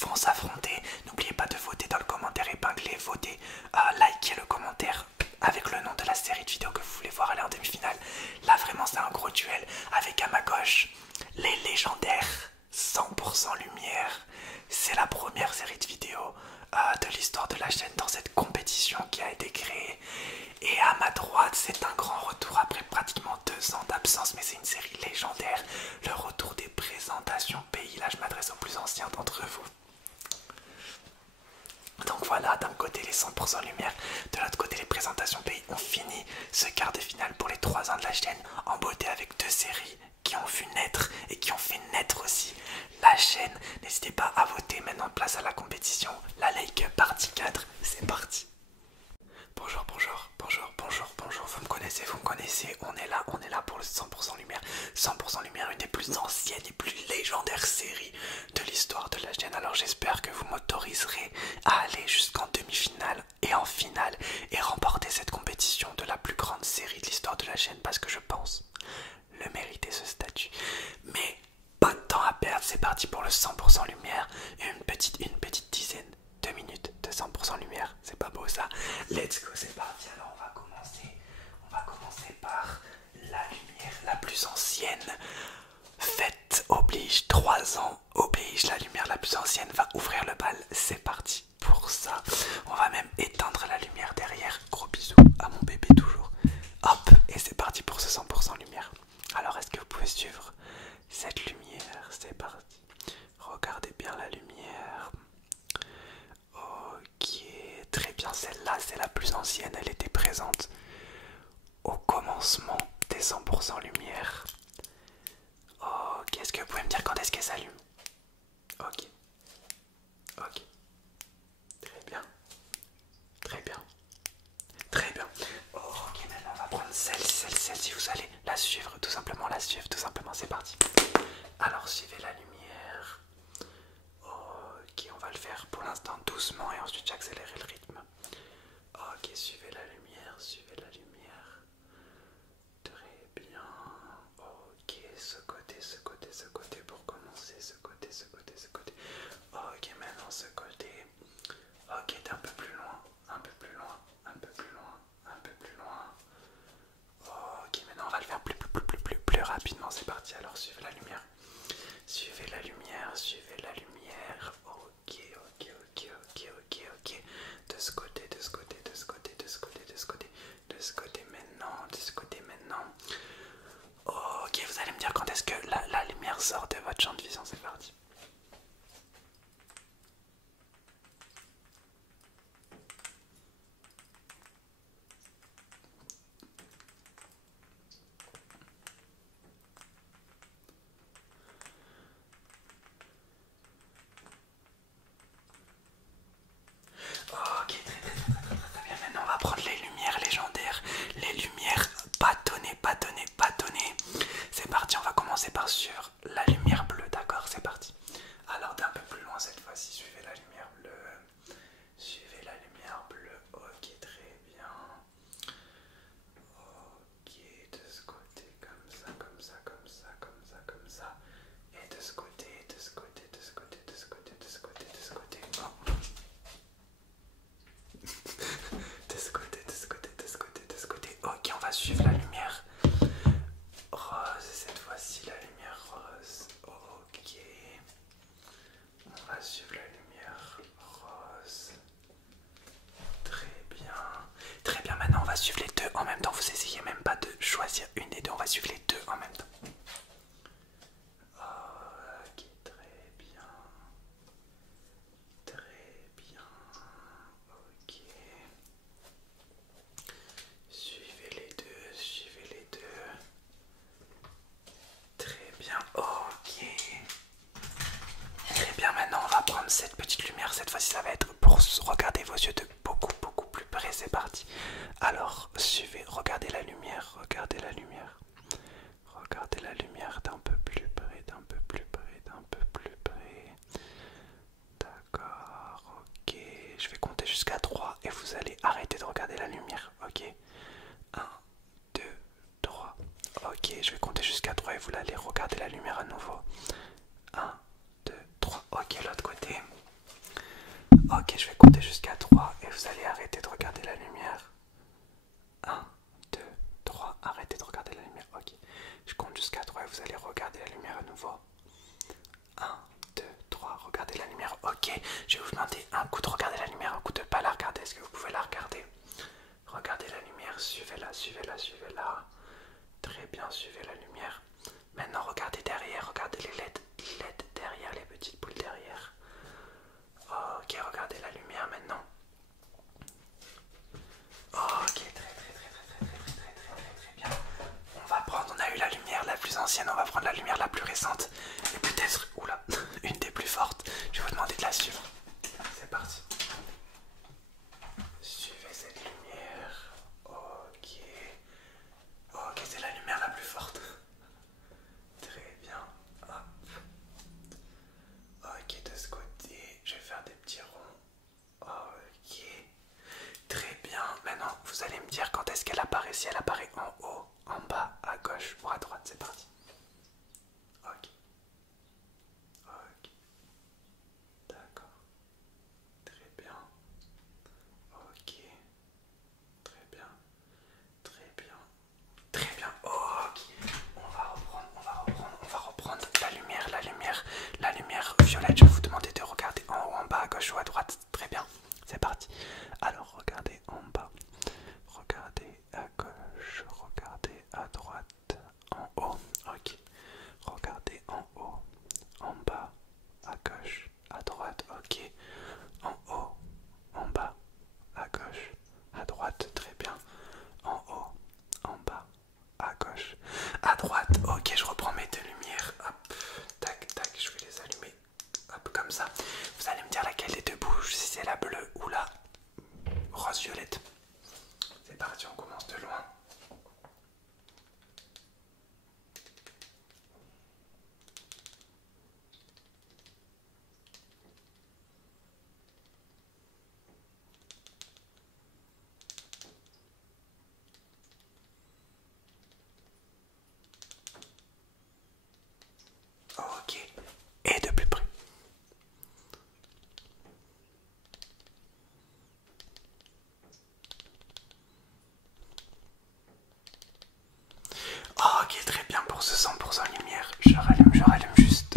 vont s'affronter. N'oubliez pas de voter dans le commentaire épinglé, votez, likez le commentaire avec le nom de la série de vidéos que vous voulez voir aller en demi-finale. Là vraiment c'est un gros duel avec à ma gauche les légendaires 100% lumière. C'est la première série de vidéos de l'histoire de la chaîne dans cette compétition qui a été créée. Et à ma droite, c'est un grand retour après pratiquement 2 ans d'absence, mais c'est une série légendaire. Le retour des présentations pays. Là, je m'adresse aux plus anciens d'entre vous. Donc voilà, d'un côté les 100% lumière, de l'autre côté les présentations pays. On finit ce quart de finale pour les 3 ans de la chaîne en beauté avec 2 séries qui ont vu naître et qui ont fait naître aussi la chaîne. N'hésitez pas à voter. Maintenant, place à la compétition. La Like partie 4, c'est parti. Bonjour, bonjour, bonjour, bonjour, bonjour, vous me connaissez, on est là pour le 100% lumière. 100% lumière, une des plus anciennes et plus légendaires séries de l'histoire de la chaîne. Alors j'espère que vous m'autoriserez à aller jusqu'en demi-finale et en finale et remporter cette compétition de la plus grande série de l'histoire de la chaîne, parce que je pense le mériter ce statut. Mais pas de temps à perdre, c'est parti pour le 100% lumière et une petite dizaine de minutes de 100% lumière. C'est pas beau ça? Let's go, c'est parti. Alors on va commencer par la lumière la plus ancienne. Fête oblige, 3 ans oblige, la lumière la plus ancienne va ouvrir le bal. C'est parti pour ça. On va même éteindre la lumière derrière. Gros bisous à mon bébé toujours. Hop, et c'est parti pour ce 100% lumière. Alors est-ce que vous pouvez suivre cette lumière? C'est parti. Regardez bien la lumière. Ok, très bien, celle-là c'est la plus ancienne, elle était présente au commencement des 100% lumière. Ok, est-ce que vous pouvez me dire quand est-ce qu'elle s'allume? Ok, ok, très bien, très bien, très bien. Ok, maintenant on va prendre celle-ci, vous allez la suivre, tout simplement c'est parti. Alors suivez la lumière. Ok, on va le faire pour l'instant doucement et ensuite j'accélérerai le rythme. Ok, suivez la lumière, suivez la lumière. Très bien. Ok, ce côté pour commencer. Ce côté. Ok, maintenant ce côté. Ok, t'es un peu plus loin, un peu plus loin, un peu plus loin, un peu plus loin. Ok, maintenant on va le faire plus rapidement. C'est parti, alors suivez la lumière. Suivez la lumière, suivez la lumière. Ok. De ce côté, de ce côté, de ce côté, de ce côté, de ce côté, de ce côté maintenant, de ce côté maintenant. Ok, vous allez me dire quand est-ce que la lumière sort de votre champ de vision, c'est parti. Ok, très bien. Maintenant, on va prendre les lumières légendaires, les lumières bâtonnées. C'est parti, on va commencer par suivre la lumière bleue, d'accord? C'est parti. Alors, d'un peu plus loin cette fois-ci, suivez la lumière bleue. Suivez la lumière bleue. Ok, très bien. Ok, de ce côté, comme ça. Et de ce côté. Oh. De ce côté. Ok, on va suivre la lumière rose. Cette fois-ci, la lumière rose. Ok. On va suivre la lumière rose. Très bien. Très bien, maintenant on va suivre les deux en même temps. Vous essayez même pas de choisir une des deux. On va suivre les deux en même temps. Ok, très bien. Très bien. Ok. Suivez les deux. Très bien, ok. Très bien, maintenant on va prendre cette petite lumière. Cette fois-ci, ça va être pour regarder vos yeux de beaucoup plus près. C'est parti. Alors, suivez, regardez la lumière. Regardez la lumière d'un peu plus près. D'accord, ok. Je vais compter jusqu'à 3 et vous allez arrêter de regarder la lumière, ok? 1, 2, 3. Ok, je vais compter jusqu'à 3 et vous allez regarder la lumière à nouveau. 1, 2, 3. Ok, l'autre côté. Ok, je vais compter jusqu'à 3 et vous allez arrêter de regarder la lumière. 1, 2, 3, arrêtez de regarder la lumière. Ok, je compte jusqu'à 3 et vous allez regarder la lumière à nouveau. 1, 2, 3, regardez la lumière. Ok, je vais vous demander un coup de regarder la lumière, un coup de ne pas la regarder. Est-ce que vous pouvez la regarder? Regardez la lumière, suivez-la, suivez-la, suivez-la. Très bien, suivez la lumière. Maintenant, regardez derrière, regardez les LED derrière, les petites boules derrière. Ok, regardez la lumière maintenant. Ok, très bien. On va prendre, on a eu la lumière la plus ancienne, on va prendre la lumière la plus récente. Et peut-être, oula, une des plus fortes. Je vais vous demander de la suivre. C'est parti. Suivez cette lumière. Ok. Ok, c'est la lumière la plus forte. Très bien. Hop. Ok, de ce côté, je vais faire des petits ronds. Ok. Très bien. Maintenant, vous allez me dire quand est-ce qu'elle apparaît. Si elle apparaît en haut, en bas, à gauche ou à droite. C'est parti. Ok. Ok. D'accord. Très bien. Ok. Très bien. Très bien. Très bien. Ok. On va reprendre la lumière violette. Je vais vous demander de regarder en haut, en bas, à gauche ou à droite. Très bien. C'est parti. Alors, regardez en bas. Regardez à gauche. Regardez à droite. En haut. Ok. Regardez en haut. En bas. À gauche. À droite. Ok. En haut. En bas. À gauche. À droite. Très bien. En haut. En bas. À gauche. À droite. Ok, je reprends mes deux lumières. Hop. Tac, tac. Je vais les allumer. Hop, comme ça. Vous allez me dire laquelle des deux bouge. Si c'est la bleue ou la rose-violette. C'est parti, on commence de loin. Ok. Et de plus près. Ok, très bien pour ce 100% lumière. Je rallume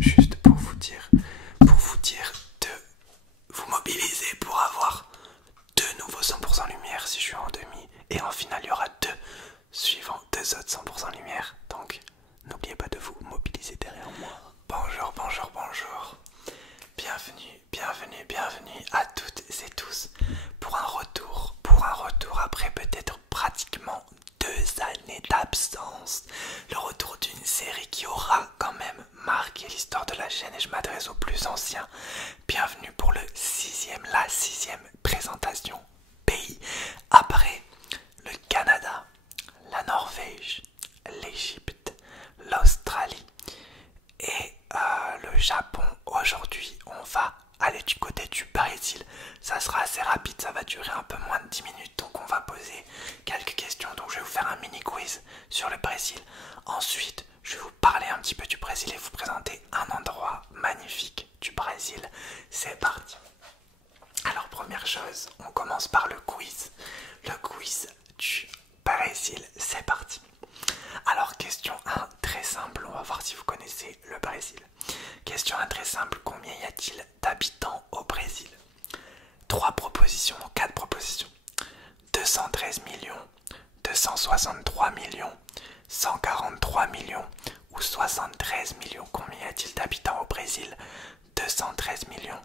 juste pour vous dire de vous mobiliser pour avoir deux nouveaux 100% lumière si je suis en demi. Et en finale, il y aura deux autres 100% lumière. Donc, n'oubliez pas de vous mobiliser derrière moi. Bonjour, bonjour, bonjour. Bienvenue à toutes et tous pour un retour après peut-être pratiquement 2 années d'absence. Le retour d'une série qui aura quand même marqué l'histoire de la chaîne et je m'adresse aux plus anciens. Bienvenue pour la sixième présentation pays après le Canada, la Norvège, l'Égypte, l'Australie et le Japon. Aujourd'hui, on va aller du côté du Brésil. Ça sera assez rapide, ça va durer un peu moins de 10 minutes. Donc on va poser quelques questions. Donc je vais vous faire un mini quiz sur le Brésil. Ensuite, je vais vous parler un petit peu du Brésil et vous présenter un endroit magnifique du Brésil. C'est parti. Alors première chose, on commence par le quiz. Le quiz du Brésil, c'est parti. Alors question 1, très simple, on va voir si vous connaissez le Brésil. Question 1, très simple, combien y a-t-il d'habitants au Brésil? 3 propositions, 4 propositions. 213 millions, 263 millions, 143 millions ou 73 millions. Combien y a-t-il d'habitants au Brésil? 213 millions,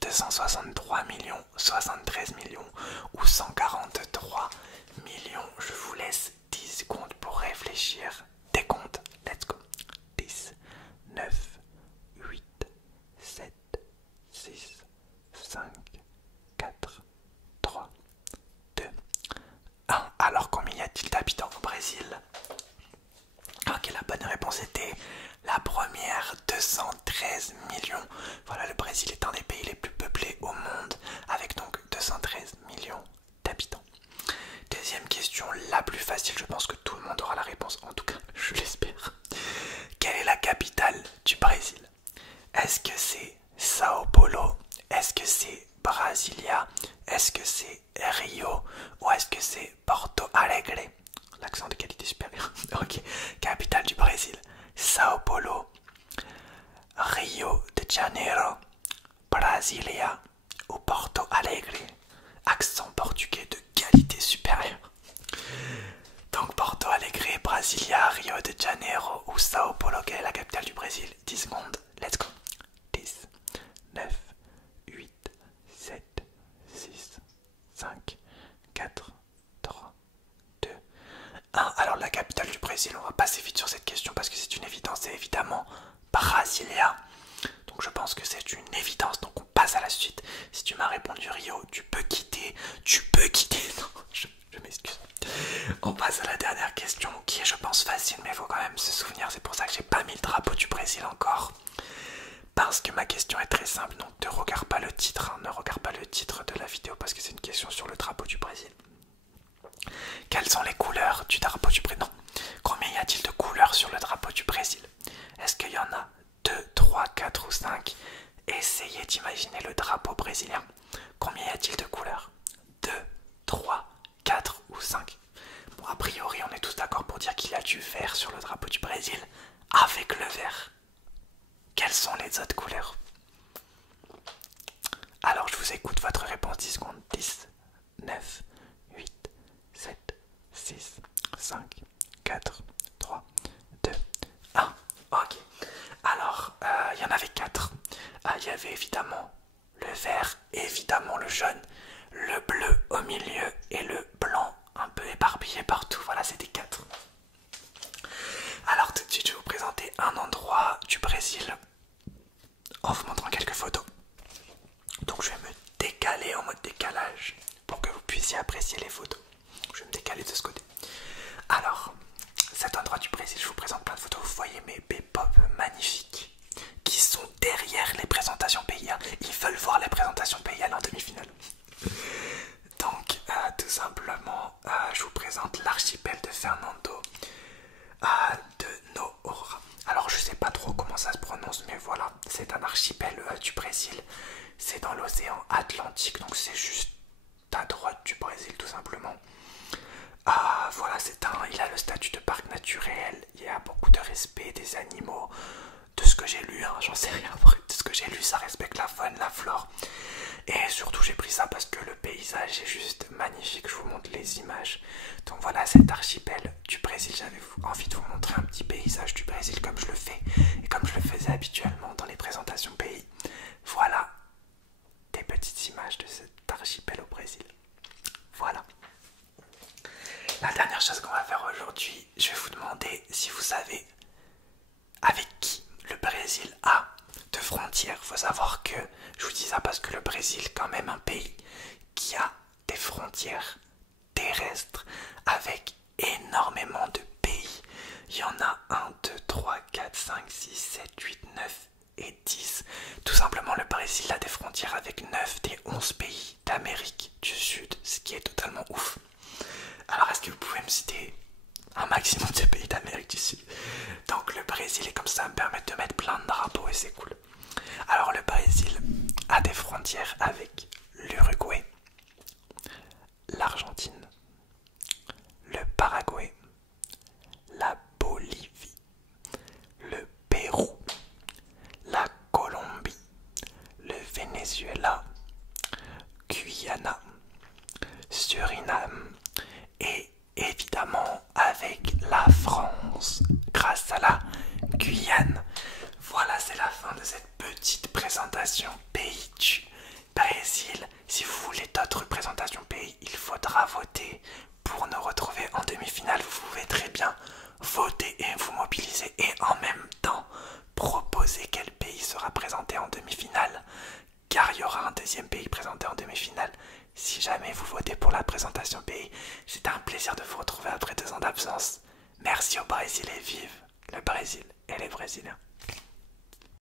263 millions, 73 millions ou 143 millions. Je vous laisse 10 secondes pour réfléchir. Décompte, let's go. 10, 9, 8, 7, 6, 5, 4, 3, 2, 1. Alors combien y a-t-il d'habitants au Brésil? Ok, la bonne réponse était la première, 213 millions. Voilà, le Brésil est un des pays les plus peuplés au monde, avec donc 213 millions d'habitants. Deuxième question, la plus facile, je pense que tout le monde aura la réponse, en tout cas, je l'espère. Quelle est la capitale du Brésil? Est-ce que c'est Sao Paulo? Est-ce que c'est Brasilia? Est-ce que c'est Rio ou est-ce que c'est Porto Alegre? L'accent de qualité supérieure. Ok. Capitale du Brésil, Sao Paulo, Rio de Janeiro, Brasilia ou Porto Alegre? Accent portugais de qualité supérieure. Donc Porto Alegre, Brasilia, Rio de Janeiro ou Sao Paulo, quelle est la capitale du Brésil? 10 secondes, let's go. 10, 9, 8, 7, 6, 5, 4, 3, 2, 1. Alors la capitale du Brésil, on va passer vite sur cette question parce que c'est une évidence, c'est évidemment Brasilia. Donc je pense que c'est une évidence, donc on passe à la suite. Si tu m'as répondu Rio, tu peux quitter, non, je m'excuse. On passe à la dernière question qui est je pense facile mais il faut quand même se souvenir, c'est pour ça que j'ai pas mis le drapeau du Brésil encore. Parce que ma question est très simple, donc ne regarde pas le titre, hein, ne regarde pas le titre de la vidéo parce que c'est une question sur le drapeau du Brésil. Quelles sont les couleurs du drapeau du Brésil? Non, combien y a-t-il de couleurs sur le drapeau du Brésil? Est-ce qu'il y en a 2, 3, 4 ou 5? Essayez d'imaginer le drapeau brésilien. Combien y a-t-il de couleurs? 2, 3, 4 ou 5? Bon, a priori, on est tous d'accord pour dire qu'il y a du vert sur le drapeau du Brésil. Avec le vert, quelles sont les autres couleurs? Alors, je vous écoute votre réponse. 10 secondes. 10, 9, 8, 7, 6, 5, 4, 3, 2, 1. Ok. Alors, il y en avait 4. Il y avait évidemment le vert, évidemment le jaune, le bleu au milieu et le blanc un peu éparpillé partout. Voilà, c'était 4. Alors tout de suite, je vais vous présenter un endroit du Brésil en vous montrant quelques photos. Donc je vais me décaler en mode décalage pour que vous puissiez apprécier les photos. Je vais me décaler de ce côté. Alors, cet endroit du Brésil, je vous présente plein de photos. Vous voyez mes pop magnifiques qui sont derrière les présentations pays. Ils veulent voir les présentations pays en demi-finale. Donc, tout simplement, je vous présente l'archipel de Fernando de Noronha. Alors, je sais pas trop comment ça se prononce, mais voilà, c'est un archipel du Brésil. C'est dans l'océan Atlantique, donc c'est juste à droite du Brésil, tout simplement. Voilà, il a le statut de parc naturel. Il y a beaucoup de respect des animaux. De ce que j'ai lu, hein, j'en sais rien. De ce que j'ai lu, ça respecte la faune, la flore. Et surtout, j'ai pris ça parce que le paysage est juste magnifique. Je vous montre les images. Donc voilà, cet archipel du Brésil. J'avais envie de vous montrer un petit paysage du Brésil comme je le fais et comme je le faisais habituellement dans les présentations pays. Voilà des petites images de cet archipel au Brésil. Voilà. La dernière chose qu'on va faire aujourd'hui, je vais vous demander si vous savez avec qui le Brésil a de frontières. Il faut savoir que, je vous dis ça parce que le Brésil est quand même un pays qui a des frontières terrestres avec énormément de pays. Il y en a 1, 2, 3, 4, 5, 6, 7, 8, 9 et 10. Tout simplement, le Brésil a des frontières avec 9 des 11 pays d'Amérique du Sud, ce qui est totalement ouf. Alors, est-ce que vous pouvez me citer un maximum de pays d'Amérique du Sud? Donc le Brésil, et comme ça me permet de mettre plein de drapeaux et c'est cool. Alors le Brésil a des frontières avec l'Uruguay, l'Argentine, le Paraguay, la Bolivie, le Pérou, la Colombie, le Venezuela, Guyana, Suriname et évidemment avec la France grâce à la Guyane. Voilà, c'est la fin de cette petite présentation pays du Brésil. Si vous voulez d'autres présentations pays, il faudra voter pour nous retrouver en demi-finale. Vous pouvez très bien voter et vous mobiliser et en même temps proposer quel pays sera présenté en demi-finale, car il y aura un deuxième pays présenté en demi-finale. Si jamais vous votez pour la présentation pays, c'est un plaisir de vous retrouver après 2 ans d'absence. Merci au Brésil et vive le Brésil et les Brésiliens.